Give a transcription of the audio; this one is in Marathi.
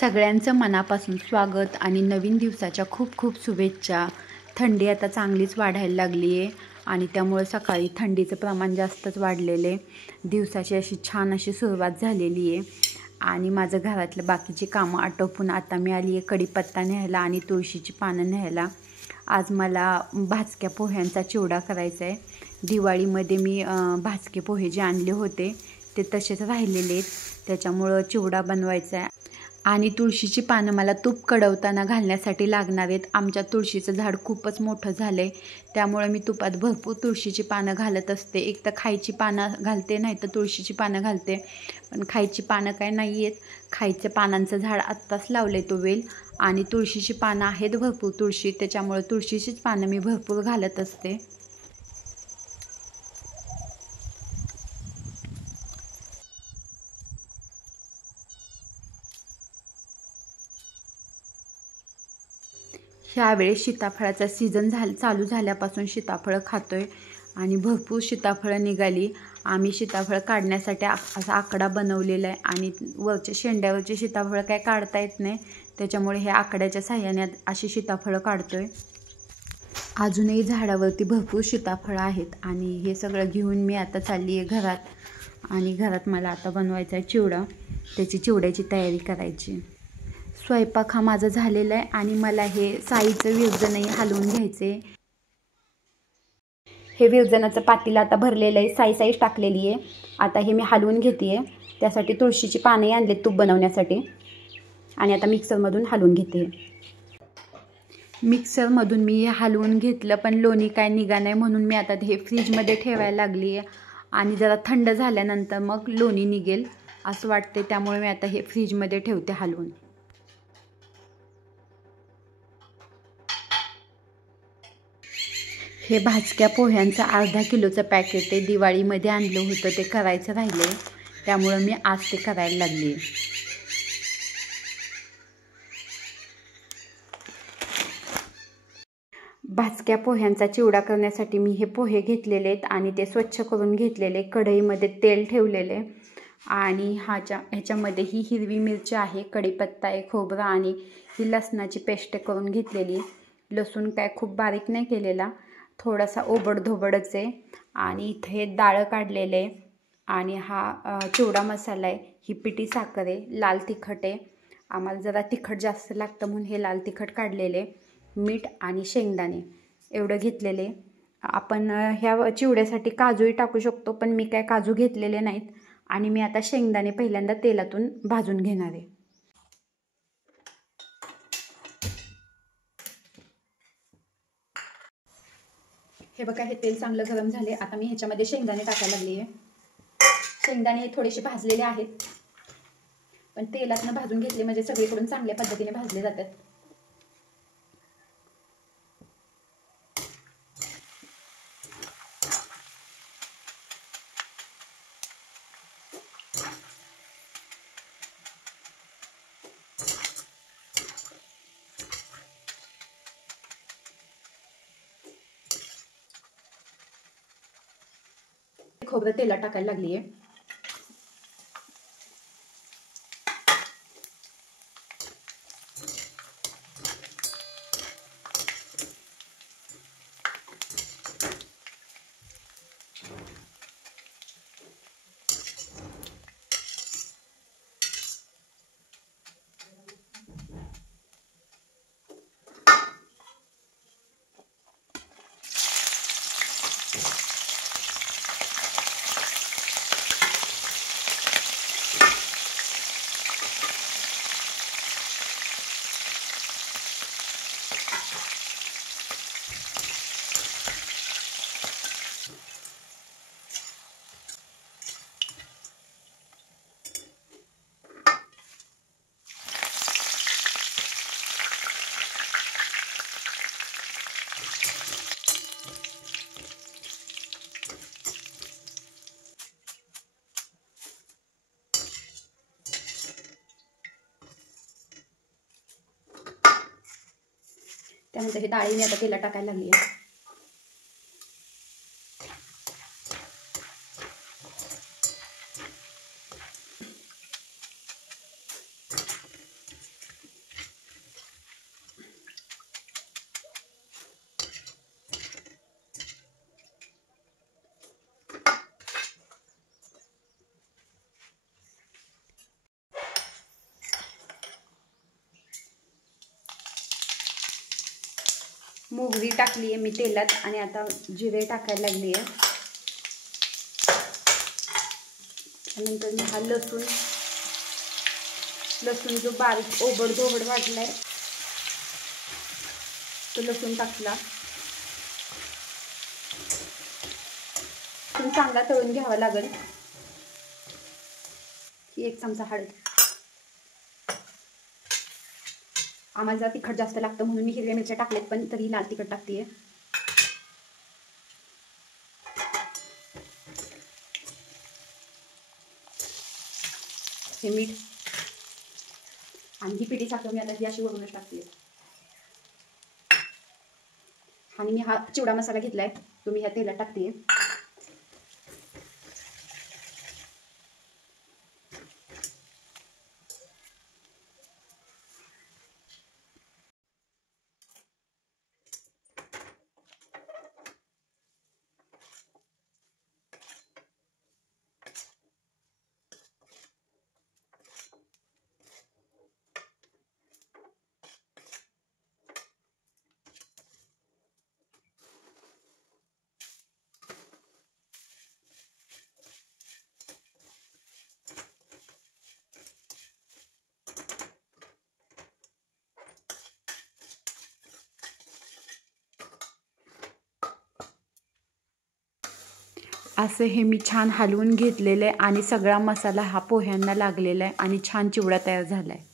सगळ्यांचं मनापासून स्वागत आणि नवीन दिवसाच्या खूप खूप शुभेच्छा. थंडी आता चांगलीच वाढायला लागली आहे आणि त्यामुळे सकाळी थंडीचं प्रमाण जास्तच वाढलेलं आहे. दिवसाची अशी छान अशी सुरुवात झालेली आहे आणि माझं घरातलं बाकीची कामं आटोपून आता मी आली आहे कढीपत्ता न्यायला आणि तुळशीची पानं न्यायला. आज मला भाजक्या पोह्यांचा चिवडा करायचा आहे. दिवाळीमध्ये मी भाजके पोहे जे आणले होते ते तसेच राहिलेले आहेत, त्याच्यामुळं चिवडा बनवायचा आहे. आणि तुळशीची पानं मला तूप कडवताना घालण्यासाठी लागणार आहेत. आमच्या तुळशीचं झाड खूपच मोठं झालं आहे, त्यामुळे मी तुपात भरपूर तुळशीची पानं घालत असते. एक तर खायची पानं घालते, नाही तर तुळशीची पानं घालते. पण खायची पानं काय नाही आहेत. खायचं पानांचं झाड आत्ताच लावलं आहे तो वेल, आणि तुळशीची पानं आहेत भरपूर तुळशी, त्याच्यामुळे तुळशीचीच पानं मी भरपूर घालत असते. ह्यावेळेस सीताफळाचा सीझन चालू झाल्यापासून सीताफळं खातो आहे आणि भरपूर सीताफळं निघाली. आम्ही सीताफळ काढण्यासाठी असा आकडा बनवलेला आहे आणि वरच्या शेंड्यावरची सीताफळं काय काढता येत नाही, त्याच्यामुळे हे आकड्याच्या साह्याने अशी सीताफळं काढतो आहे. अजूनही झाडावरती भरपूर सीताफळं आहेत आणि हे सगळं घेऊन मी आता चालली आहे घरात. आणि घरात मला आता बनवायचा आहे चिवडा, त्याची चिवड्याची तयारी करायची. स्वयंपाक हा माझा झालेला आहे आणि मला हे साईचं विरजणही हलवून घ्यायचे. हे विरजणाचं पातेलं आता भरलेलं आहे, साईज टाकलेली आहे. आता हे मी हलवून घेते आहे. त्यासाठी तुळशीची पाने आणले तूप बनवण्यासाठी आणि आता मिक्सरमधून हलवून घेते. मिक्सरमधून मी हे हलवून घेतलं, पण लोणी काय निघा नाही म्हणून मी आता हे फ्रीजमध्ये ठेवायला लागली आहे आणि जरा थंड झाल्यानंतर मग लोणी निघेल असं वाटते, त्यामुळे मी आता हे फ्रीजमध्ये ठेवते हलवून. हे भाजक्या पोह्यांचं अर्धा किलोचं पॅकेट आहे, दिवाळीमध्ये आणलं होतं, ते करायचं राहिले, त्यामुळं मी आज ते करायला लागली. भाजक्या पोह्यांचा चिवडा करण्यासाठी मी हे पोहे घेतलेले आहेत आणि ते स्वच्छ करून घेतलेले. कढईमध्ये तेल ठेवलेले आणि ह्याच्यामध्ये ही हिरवी मिरची आहे, कढीपत्ता आहे, खोबरा आणि ही लसणाची पेस्ट करून घेतलेली. लसूण काय खूप बारीक नाही केलेला, थोडासा ओबडधोबडच आहे. आणि इथे डाळ काढलेले आणि हा चिवडा मसाला आहे, ही पिठी साखर आहे, लाल तिखट आहे, आम्हाला जरा तिखट जास्त लागतं म्हणून हे लाल तिखट काढलेले, मीठ आणि शेंगदाणे एवढं घेतलेले. आपण ह्या चिवड्यासाठी काजूही टाकू शकतो, पण मी काय काजू घेतलेले नाहीत. आणि मी आता शेंगदाणे पहिल्यांदा तेलातून भाजून घेणार आहे. हे बघा, हे तेल चांगलं गरम झाले. आता मी ह्याच्यामध्ये शेंगदाणे टाकायला लागली आहे. शेंगदाणे थोडेसे भाजलेले आहेत, पण तेलातनं भाजून घेतले म्हणजे सगळीकडून चांगल्या पद्धतीने भाजले जातात. खोबरं तेलात टाकायला लागली आहे. त्यानंतर हे डाळी मी आता तेलात टाकायला लागली आहे. मोहरी टाकली आहे मी तेलात आणि आता जिरे टाकायला लागली आहे. त्यानंतर मी हा लसूण जो बारीक ओबड वाटलाय तो लसूण टाकला. चांगला तळून घ्यावा लागेल. ही 1 चमचा हळद. आम्हाला जरा तिखट जास्त लागतं म्हणून मी हिरव्या मिरच्या टाकलेत, पण तरी लाल तिखट टाकतेय. हे मीठ आणि ही पिठी साखर मी आता ही अशी वरूनच टाकते. आणि मी हा चिवडा मसाला घेतलाय तो मी ह्या तेलात टाकते. असं हे मी छान हलवून घेतलेलं आहे आणि सगळा मसाला हा पोह्यांना लागलेला आहे आणि छान चिवडा तयार झाला आहे.